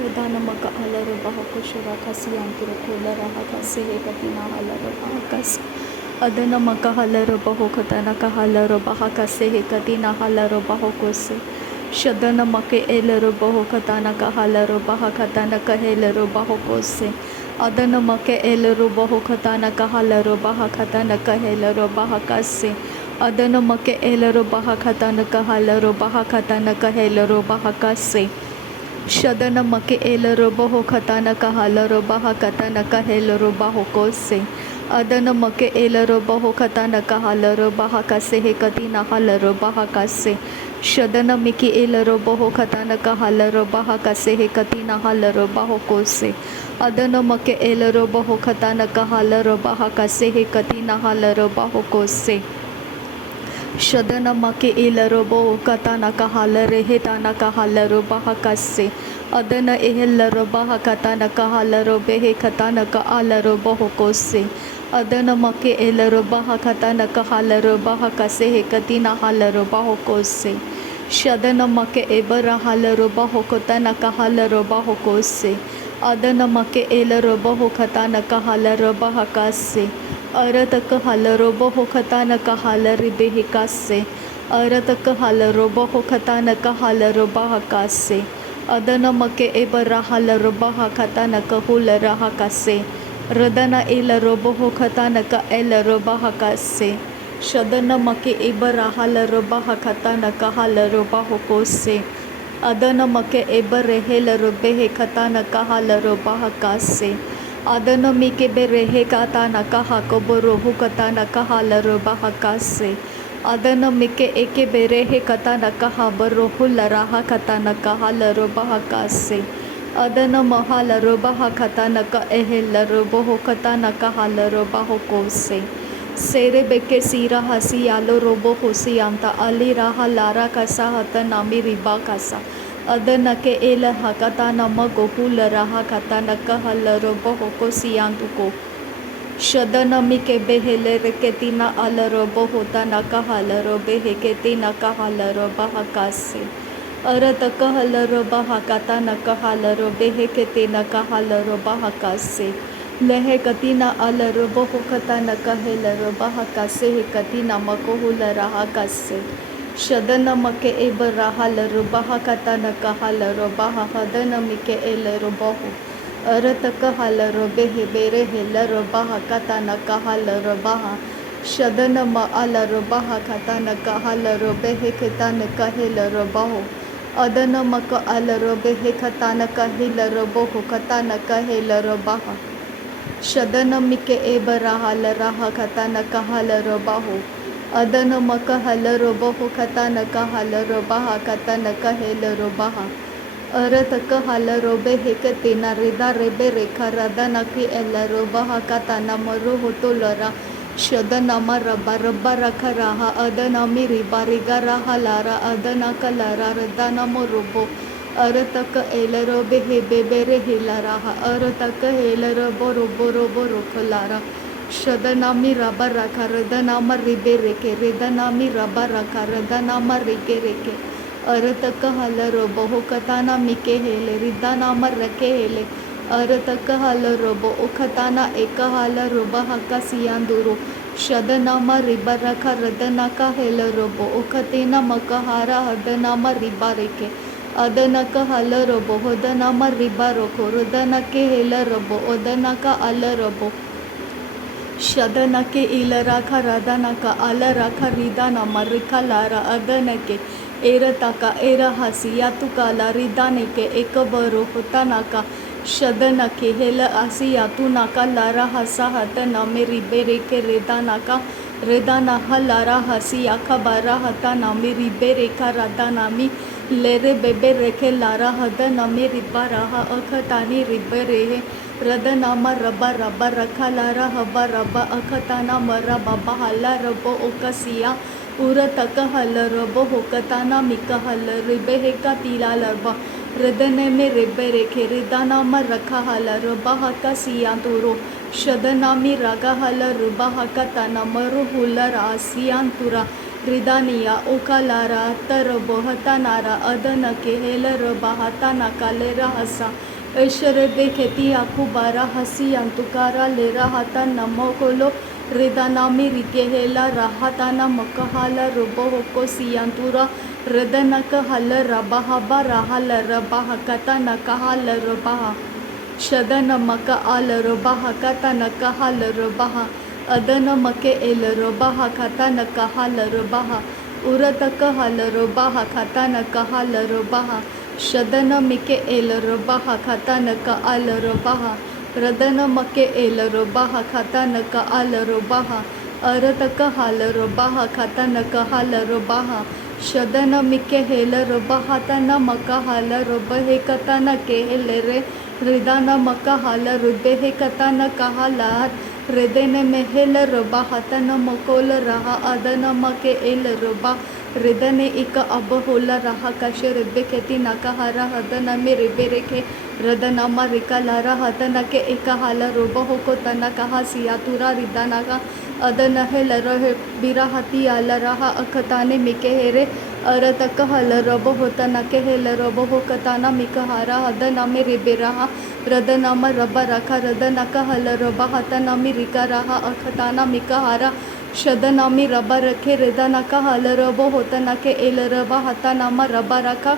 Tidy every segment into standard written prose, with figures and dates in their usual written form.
Redanamaka alaraba kushara kasiyantura kolara kase katina halaraba kas Adanamaka halaraba hokatana kahalaraba kase katina halaraba hokose Shadanamake elaraba hokatana kahalaraba hakatana kahelaraba hokose Adanamake elaraba hokatana kahalaraba hakatana kahelaraba hakase Adanamake elaraba hakatana kahalaraba hakatana kahelaraba hakase Shadanamake elarobaho katana kahalarobaha katana kahelorobaho kose. Adanamake elarobaho katana kahalarobaha kasehe katina halarobaha kase. Shadanamiki elarobaho katana kahalarobaha kasehe katina halarobaho kose. Adanamake elarobaho katana kahalarobaha kasehe katina halarobaho kose. Shadanamake ilarobo katana kahala rehetana kahala robaha kase Adana ehella robaha katana kahala robehe katana kaala robaho kose Adana make elarobaha katana kahala robaha kase he katina hala robaho kose Shadana make ebara hala robaho katana kahala robaho kose Adana make elarobaho katana kahala robaha kase Arataka halarobo hokatana kahala ribehikase. Arataka halarobo hokatana kahala robahakase. Adana make ebara halarobaha katana kahula rahakase. Radana ela robo hokatana ka ela robahakase. Shadana make ebara halarobaha katana kahala robahokose. Adana make ebare hela robehe katana kahala robahakase. Adana mike berehe katana kaha koboro hukatana kaha larobaha kase. Adana mike eke berehe katana kaha barohu laraha katana kaha larobaha kase. Adana mahala robaha katana ka ehe laroboho katana kaha larobaho kose. Sere beke sira hasi alo robo hosi anta ali raha lara kasa hata nami riba kasa. Adanake ela hakatana magohula raha katana kahala robo hoko siyantuko. Shadana mike behele reketina ala robo hotana kahala robe heketina kahala roba hakase. Arata kahala roba hakatana kahala robe heketina kahala roba hakase. Lehe katina ala robo hokatana kahela roba hakase hekatina makohula raha kase. Shadana make ebara halarubaha katana kahala robaha hadana mike ele robahu. Arataka halarobehe bere hela robaha katana kahala robaha. Shadana ma ala robaha katana kahala robehe katana kahela robahu. Adana maka ala robehe katana kahela robohu katana kahela robaha. Shadana mike ebara halaraha katana kahala robahu. Adana maka hala robaho katana kahala robaha katana kahela robaha. Arataka hala robe hekatina rida rebe rekaradana ki ela robaha katana maruho tolara. Shadana maraba rabara karaha adana miri barigara halara adana kalara radana morobo. Arataka ela robe hebebere hilaraha. Arataka ela robo robo kalara. Shadanami rabara karadanama ribereke redanami rabara karadanama rigereke arataka halarobo hokatana mike hele ridanama rake hele arataka halarobo okatana eka halaroba hakasiyanduro shadanama ribara karadanaka helarobo okatena makahara hadanama ribareke adanaka halarobo hodanama ribaroko rodanake helarobo odanaka alarobo Shadanake ilaraka radanaka alaraka ridana marika lara adanake erataka era hasiyatuka laridaneke ekabaro hotanaka shadanake hela asiyatunaka lara hasahatana meri bereke redanaka redana halara hasiyaka bara hatana meri bereka radanami lere bebe reke lara hadana meri baraha akatani riberehe Radanama raba raba rakalara haba raba akatana maraba bahala rabo okasia urataka hala rabo hokatana mika hala ribe heka tila larba radane me ribe reke ridana maraka hala raba hakasia turo shadanami raga hala ruba hakatana maru hula rasian tura रिदानिया ओकालारा तरबो हतानारा अदन के हेलर बाहताना कालेरा हसा ऐशरे बेखेतिया कुबारा हसी अंतुकारा लेरा हता नमोकोलो रिदानामी Ricky हेला राहताना मकहाला रुबो होको सियांतुरा रदनक हल रबाहबा राहल रबाह कता नकहाल रबाह शदन मक आल रबाह कता नकहाल रबाह अदन मके एल रबाह कता नकहाल रबाह उरतक हल रबाह कता नकहाल रबाह शदन मिके एल रबाह कता नक आल रबाह रदन मके एल रबाह कता नक आल रबाह अरतक हाल रबाह कता नक हाल रबाह शदन मिके हेल रबाह तना मका हाल रब हे कता न के हेल रे हृदान मका हाल रुबे हे कता न कहालार हृदय मेहेल रबाह तन मकोल रहा अदन मके एल रबा हृदय इक अब होला रहा कशे रिबे खेती नकहारा हदन में रिबे रेखे रदन म रिकलारा हदन के एक हाल रोब हो को तना कहा सियातुरा रिदाना का अदन हेल रहे बिरा हती आल रहा अखताने मिके हेरे अरतक हल रब होता न के हेल रब हो कताना मिकहारा हदन में रिबे रहा रदन म रब रखा रदन का हल रबा हतना में रिका रहा अखताना मिकहारा शदनामी रबा रखे रिदाना का हल रबो होता न के एल रबा हता नामा रबा रखा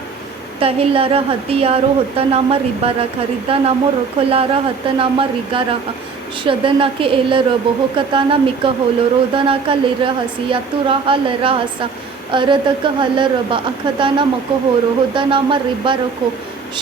तहिलारा हतियारो होता नामा रिबा रखा रिदा नामो रखोलारा हता नामा रिगा रहा शदना के एल रबो हो कताना मिका होलो रोदना का लेरा हसी यातुरा हल हसा अरदक हल रबा अखताना मको होरो होदा नामा रिबा रखो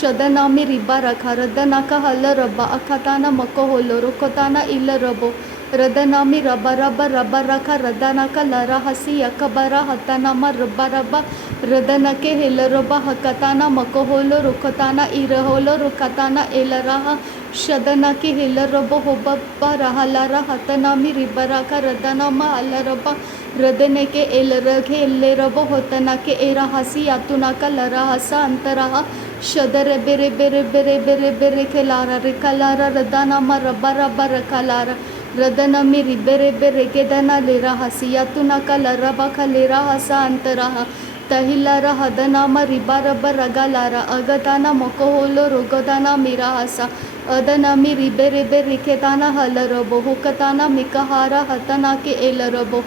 शदनामी रिबा रखा रदना का हल रबा अखताना मको होलो रोकोताना इल रबो रदनामी रबा रबा रबा रखा रदना का लरा हसी यकबरा हतानामा रबा रबा रदन के हेल रबा हकताना मको होलो रुकताना इर होलो रुकताना एल रहा शदना के हेल रबो होबा रहा लरा हतनामी रिबा रखा रदनामा अल रबा रदने के एल रखे एल रबो होतना के एरा हसी यातुना का लरा हसा अंतरहा शदर बेरे बेरे बेरे बेरे बेरे के लारा रिकलारा रदनामा रबा रबा रखलारा रदन में रिबे रेबे रेकेदना लेरा हसिया तुना का लरबा का लेरा हसा अंतरहा तहिलारा हदनामा रिबा रब रगा लारा अगताना मको होलो रोगदाना मेरा हसा अदना मी रिबे रेबे रेकेदाना हल रबो हुकताना मिकहारा हतना के एल रबो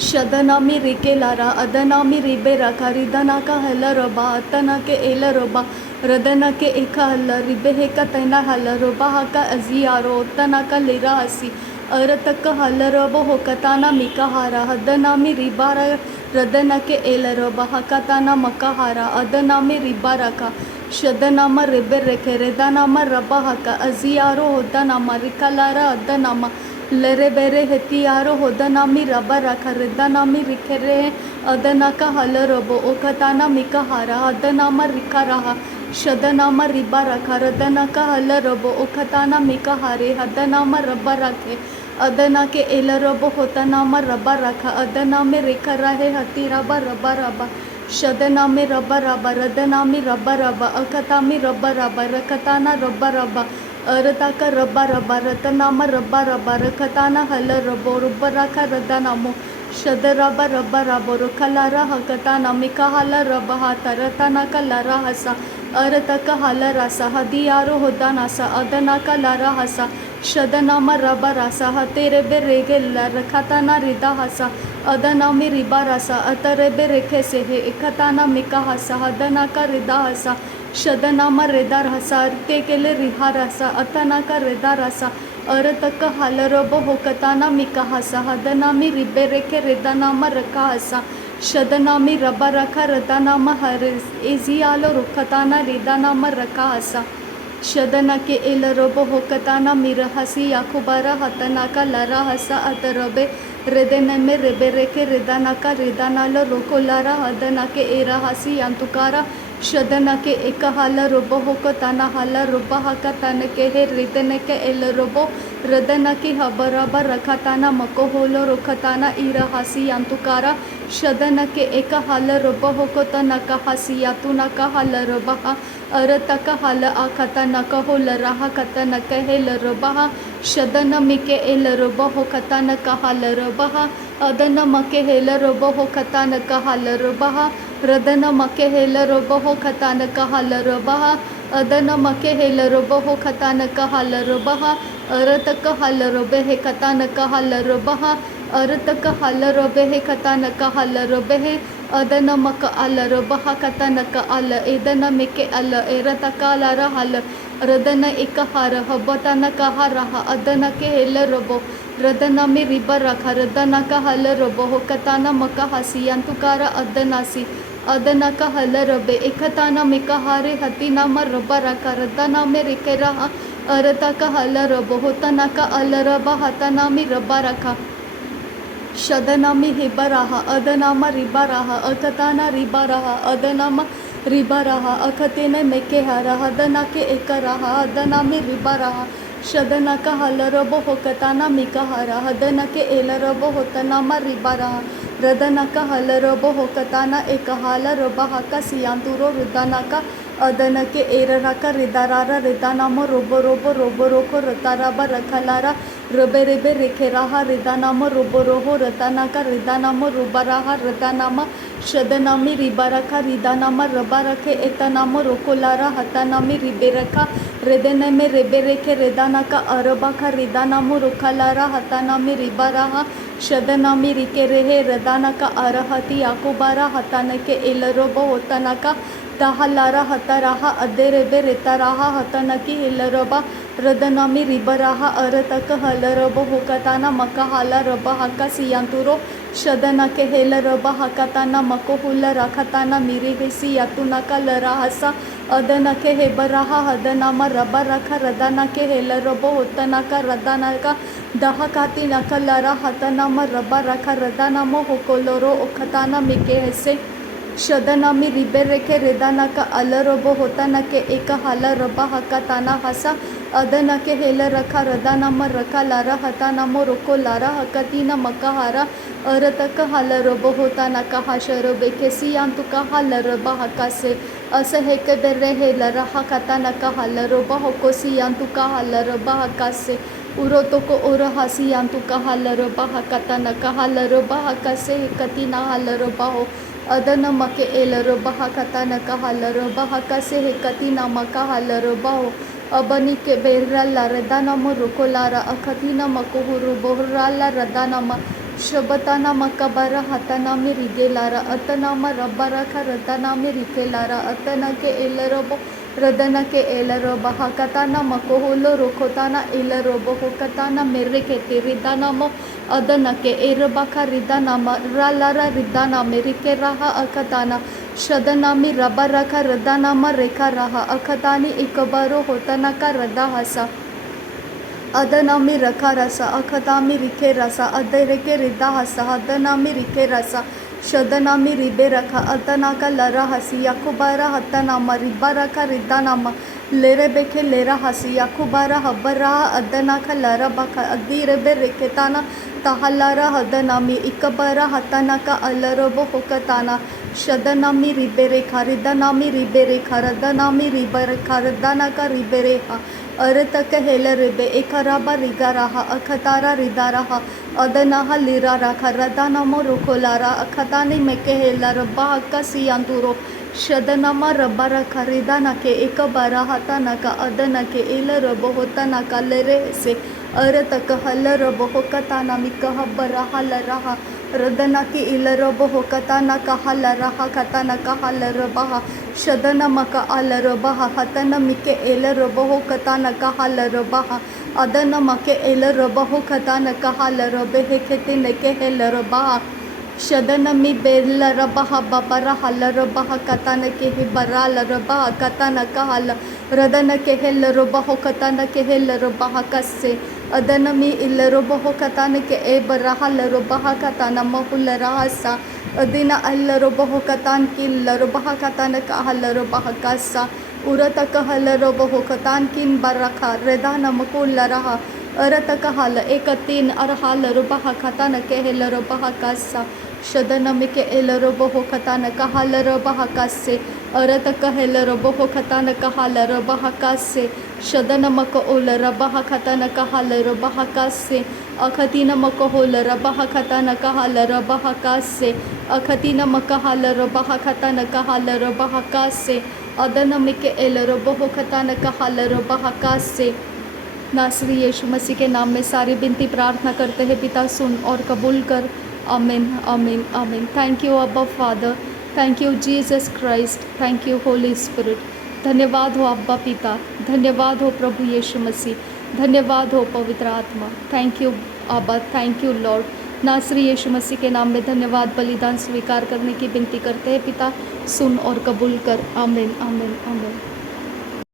शदनामी रिके लारा अदनामी रिबे रखा रिदना का हल रबा अतना के एल रबा रदना के एक हल रिबे हे का तना हल रबा का अजियारो तना का लेरा हसी अरतक हल रबो हो कताना मिकहारा हदनामी रिबा रदना के एल रबा हकताना मकहारा अदनामी रिबा रखा शदनामा रिबे रेखे रेदानामा रबा हका अजियारो होदनामा रिकलारा अदनामा लरे बेरे हेतियारो होदनामी रबा रखा रिदानामी रिखे रे अदना का हल रबो ओकताना मिकहारा अदनामा रिका रहा शदनामा रिबा रखा रदना का हल रबो ओखताना मिकहारे हदनामा रबा रखे अदना के एल रबो होतनामा रबा रखा अदना में रेखा रहे हती रबा रबा रबा शदना में रबा रबा रदना में रबा रबा अकता में रबा रबा रकताना रबा रबा अरता का रबा रबा रतनामा रबा रबा रखताना हल रबो रुब रखा रदनामो शद रबा रबा रबो रुखलारा हकताना मिकहाला रबा हाता रतना का लरा हसा अरता का हल रसा हदियारो होदा नासा अदना का लरा हसा शदनामा रबा रसा हतेरे बे रेगे रखताना रिदा हसा अदना में रिबा रसा अतरे बे रेखे से है इकताना मिका हसा हदना का रिदा हसा शदनामा रेदा रसा अर्ते के लिए रिहा रसा अतना का रेदा रसा अरतक हाल रबो होकताना मिका हसा हदना में रिबे रेखे रेदानामा रखा हसा शदनामी रबा रखा रदानामा हर एजियालो रुखताना रिदानामा रखा हसा शदना के एल रबो होकताना मिर हसी याकुबारा हतना का लरा हसा अतरबे रेदन में रेबे रेखे रेदाना का रेदानालो रोको लारा हदना के एरा हसी यांतुकारा शदना के एक हाल रोबो होकताना हाल रोबा हकतान के हे रिदन के एल रोबो रदना की हबराबर रखताना मको होलो रुखताना इरा हसी यांतुकारा शदन के एक हाल रोबो होकताना का हसी यातुना का हाल रोबा अरतक हाल आखता नक होल रहा कतन कहेल रोबा शदन मिके एल रोबो होकतान का हाल रोबा ಅದನ ಮಕ್ಕೆ ಹೇಲರೊಬ್ಬ ಹೊಕತಾನ ಕಹಲರೊಬ್ಬ ರದನ ಮಕ್ಕೆ ಹೇಲರೊಬ್ಬ ಹೊಕತಾನ ಕಹಲರೊಬ್ಬ ಅದನ ಮಕ್ಕೆ ಹೇಲರೊಬ್ಬ ಹೊಕತಾನ ಕಹಲರೊಬ್ಬ ಅರತಕ ಹಲರೊಬ್ಬೆ ಹೆ ಕತಾನ ಕಹಲರೊಬ್ಬ ಅರತಕ ಹಲರೊಬ್ಬೆ ಹೆ ಕತಾನ ಕಹಲರೊಬ್ಬೆ ಅದನ ಮಕ ಅಲರೊಬ್ಬ ಕತಾನಕ ಅಲ ಇದನ ಮಿಕ್ಕೆ ಅಲ ಎರತಕ ಅಲರ ಹಲ ರದನ ಇಕ ಹರ ಹಬ್ಬತನ ಕಹರಹ ಅದನಕ್ಕೆ ಹೇಲರೊಬ್ಬ ರದನ ಮಿ ರಿಬ ರಖ ರದನಕ ಹಲರೊಬ್ಬ ಹೊಕತಾನ ಮಕ ಹಸಿಯಂತುಕಾರ ಅದನಾಸಿ ಅದನಕ ಹಲರೊಬ್ಬೆ ಇಕತಾನ ಮಿಕ ಹಾರೆ ಹತಿನಾಮ ರಬ್ಬ ರಖ ರದನ ಮೆ ರಿಕೆ ರಹ ಅರತಕ ಹಲರೊಬ್ಬ ಹೊತನಕ ಅಲರಬ ಹತನಾಮಿ ರಬ್ಬ ರಖ ಶದನಾಮಿ ಹಿಬರಾಹ ಅದನಾಮ ರಿಬರಾಹ ಅಕತಾನ ರಿಬರಾಹ ಅದನಾಮ ರಿಬರಾಹ ಅಕತೇನ ಮೆಕೆಹರ ಹದನಕೆ ಏಕರಾಹ ಅದನಾಮಿ ರಿಬರಾಹ ಶದನಕ ಹಲರಬ ಹೊಕತಾನ ಮಿಕಹರ ಹದನಕೆ ಏಲರಬ ಹೊತನಾಮ ರಿಬರಾಹ ರದನಕ ಹಲರಬ ಹೊಕತಾನ ಏಕಹಾಲ ರಬ ಹಕ ಸಿಯಾಂತುರೋ ರುದನಕ ಅದನಕೆ ಏರರಕ ರಿದರಾರ ರಿದನಾಮ ರೊಬೊ ರೊಬೊ ರೊಬೊ ರೊಖೊ ರತಾರಬ ರಖಲಾರ ರಬೆ ರೆಬೆ ರೆಖೆರಾಹ ರಿದನಾಮ ರೊಬೊ ರೊಹೊ ರತನಕ ರಿದನಾಮ ರುಬರಾಹ ರತನಾಮ ಶದನಾಮಿ ರಿಬರಖ ರಿದನಾಮ ರಬರಖೆ ಎತನಾಮ ರೊಕೊಲಾರ ಹತನಾಮಿ ರಿಬೆರಖ ರೆದೆನಮೆ ರೆಬೆ ರೆಖೆ ರೆದನಕ ಅರಬಖ ರಿದನಾಮ ರುಖಲಾರ ಹತನಾಮಿ ರಿಬರಾಹ ಶದನಾಮಿ ರಿಕೆ ರೆಹೆ ರದನಕ ಅರಹತಿ ಯಾಕುಬಾರ ಹತನಕೆ ಎಲ್ಲರೊಬ್ಬ ಹೊತನಕ ತಹಲಾರ ಹತರಾಹ ಅದ್ದೆರೆಬೆ ರೆತರಾಹ ಹತನಕಿ ಎಲ್ಲರೊಬ್ಬ ರದನಾಮಿ ರಿಬರಾಹ ಅರತಕ ಹಲರಬ ಹೊಕತಾನ ಮಕ ಹಾಲ ರಬ ಹಕ ಸಿಯಾಂತುರೋ ಶದನಕೆ ಹೇಲರಬ ಹಕತಾನ ಮಕೊ ಹುಲ್ಲ ರಖತಾನ ಮಿರಿಹಿಸಿ ಯತುನಕ ಲರಹಸ ಅದನಕೆ ಹೆಬರಾಹ ಹದನಾಮ ರಬ ರಖ ರದನಕೆ ಹೇಲರಬ ಹೊತನಕ ರದನಕ ದಹಕಾತಿ ನಕ ಲರ ಹತನಾಮ ರಬ ರಖ ರದನಾಮ ಹೊಕೊಲೊರೋ ಒಖತಾನ ಮಿಕೆ ಹೆಸೆ ಶದನಾಮಿ ರಿಬೆರೆಕೆ ರೆದನಕ ಅಲರೊಬ್ಬ ಹೊತನಕೆ ಏಕ ಹಲ ರಬ ಹಕತಾನ ಹಸ ಅದನಕೆ ಹೇಲರಖ ರದನಾಮ ರಖ ಲರ ಹತನಾಮ ರೊಕೊ ಲರ ಹಕತಿನ ಮಕಹಾರ ಅರತಕ ಹಲರೊಬ್ಬ ಹೊತನಕ ಹಶರೊಬೆಕೆ ಸಿಯಾಂತುಕ ಹಲರಬ ಹಕಸೆ ಅಸ ಹೇಕೆ ಬೆರ್ರೆ ಹೇಲರ ಹಕತನಕ ಹಲರೊಬ್ಬ ಹೊಕೊ ಸಿಯಾಂತುಕ ಹಲರಬ ಹಕಸೆ ಉರೋತೊಕೊ ಒರ ಹಸಿಯಾಂತುಕ ಹಲರೊಬ್ಬ ಹಕತನಕ ಹಲರೊಬ್ಬ ಹಕಸೆ ಹೇಕತಿನ ಹಲರೊಬ್ಬ ಹೊ ಅದನ ಮಕೆ ಏಲರೊಬ್ಬ ಹಕತನಕ ಹಲರೊಬ್ಬ ಹಕಸೆ ಹೇಕತಿನ ಮಕ ಹಲರೊಬ್ಬ ಹೊ ಅಬನಿಕೆ ಬೆರ್ರಲ್ಲ ರದನಮ ರುಕೊಲಾರ ಅಖತಿನ ಮಕುಹುರು ಬೋಹ್ರಲ್ಲ ರದನಮ ಶಬತನ ಮಕಬರ ಹತನಾಮಿ ರಿಗೆಲಾರ ಅತನಾಮ ರಬ್ಬರಖ ರತನಾಮಿ ರಿಕೆಲಾರ ಅತನಕೆ ಎಲ್ಲರೊಬ್ಬ ರದನಕೆ ಏಲರೊಬ್ಬ ಹಕತಾನ ಮಕೋಹುಲು ರುಖೋತಾನ ಏಲರೊಬ್ಬ ಹೊಕತಾನ ಮೆರ್ರೆಕೆ ತಿರಿದನಮ ಅದನಕೆ ಏರಬಖ ರಿದನಮ ರಲರ ರಿದನಮೆ ರಿಕೆ ರಹ ಅಕತಾನ ಶದನಾಮಿ ರಬರಖ ರದನಮ ರೇಖ ರಹ ಅಖತಾನಿ ಇಕಬರೋ ಹೊತನಕ ರದಹಸ ಅದನಾಮಿ ರಖ ರಸ ಅಖತಾಮಿ ರಿಖೆ ರಸ ಅದರೆಕೆ ರಿದಹಸ ಅದನಾಮಿ ರಿಖೆ ರಸ ಶದನಾಮಿ ರಿಬೆ ರಖ ಅತನಕ ಲರ ಹಸಿ ಯಕುಬರ ಹತನಾಮ ರಿಬರಖ ರಿದನಾಮ ಲೆರೆಬೆಕೆ ಲೆರ ಹಸಿ ಯಕುಬರ ಹಬ್ಬರಹ ಅದನಕ ಲರ ಬಖ ಅದಿರೆಬೆ ರೆಕೆತಾನ ತಹಲರ ಹದನಾಮಿ ಇಕಬರ ಹತನಕ ಅಲರೊಬ ಹೊಕತಾನ ಶದನಾಮಿ ರಿಬೆರೆಖ ರಿದನಾಮಿ ರಿಬೆರೆಖ ರದನಾಮಿ ರಿಬರೆಖ ರದನಕ ರಿಬೆರೆಹ ಅರತಕ ಹೇಲರೆಬೆ ಏಕರಬ ರಿಗರಹ ಅಖತಾರ ರಿದಾರಹ ಅದನಹ ಲಿರಾರಖ ರದನಮ ರುಖೋಲಾರ ಅಖತಾನಿ ಮೆಕೆ ಹೇಲರಬ್ಬ ಹಕ್ಕ ಸಿಯಾಂತುರೋ ಶದನಮ ರಬ್ಬರಖ ರಿದನಕೆ ಏಕಬರ ಹತನಕ ಅದನಕೆ ಏಲರಬ ಹೊತನಕ ಲೆರೆ ಹೆಸೆ ಅರತಕ ಹಲರಬ ಹೊಕತಾನ ಮಿಕ ಹಬ್ಬರ ಹಲರಹ ರದನಕಿ ಇಲರಬ ಹೊಕತಾನಕ ಹಲರಹ ಕತನಕ ಹಲರಬಹ ಶದನಮಕ ಅಲರಬಹ ಹತನ ಮಿಕೆ ಏಲರಬ ಹೊಕತಾನಕ ಹಲರಬಹ ಅದನ ಮಕೆ ಏಲರಬ ಹೊಕತಾನಕ ಹಲರಬೆ ಹೆಕೆತಿ ನೆಕೆ ಹೇಲರಬಹ ಶದನಮಿ ಬೆಲ್ಲರಬಹ ಬಬರ ಹಲರಬಹ ಕತನಕೆ ಹಿಬರ ಲರಬಹ ಕತನಕ ಹಲ ರದನಕೆ ಹೆಲ್ಲರೊಬ್ಬ ಹೊಕತನಕೆ ಹೆಲ್ಲರೊಬ್ಬ ಕಸ್ಸೆ ಅದನಮಿ ಇಲ್ಲರೊಬ್ಬ ಹೊಕತನಕೆ ಏ ಬರ ಹಲರೊಬ್ಬ ಕತನ ಮಹುಲರ ಹಸ ಅದಿನ ಅಲ್ಲರೊಬ್ಬ ಹೊಕತಾನ್ ಕಿಲ್ಲರೊಬ್ಬ ಕತನಕ ಹಲರೊಬ್ಬ ಕಸ್ಸ ಉರತಕ ಹಲರೊಬ್ಬ ಹೊಕತಾನ್ ಕಿನ್ ಬರಖ ರೆದಾನ ಮಕುಲ್ಲರಹ ಅರತಕ ಹಲ ಏಕತೀನ್ ಅರ ಹಲರೊಬ್ಬ ಕತನಕೆ ಹೆಲ್ಲರೊಬ್ಬ ಕಸ್ಸ ಶದನಮಿಕೆ ಎಲ್ಲರೊಬ್ಬ ಹೊಕತಾನಕ ಹಲರೊಬ್ಬ ಕಸ್ಸೆ ಅರತಕ ಹೆಲ್ಲರೊಬ್ಬ ಹೊಕತಾನಕ ಹಲರೊಬ್ಬ ಕಸ್ಸೆ शदनमक ओल रबह खतनक हाल रबह कासे अखतिनमक होल रबह खतनक हाल रबह कासे अखतिनमक हाल रबह खतनक हाल रबह कासे अदनमिक एल रबह खतनक हाल रबह कासे। नासरी यीशु मसीह के नाम में सारी विनती प्रार्थना करते हैं पिता, सुन और कबूल कर। आमीन आमीन आमीन। थैंक यू अब्बा father, thank you Jesus Christ, thank you Holy spirit. धन्यवाद हो अब्बा पिता, धन्यवाद हो प्रभु यीशु मसीह, धन्यवाद हो पवित्र आत्मा। थैंक यू अब्बा, थैंक यू लॉर्ड। नासरी यीशु मसीह के नाम में धन्यवाद बलिदान स्वीकार करने की विनती करते हैं पिता, सुन और कबूल कर। आमीन आमीन आमीन।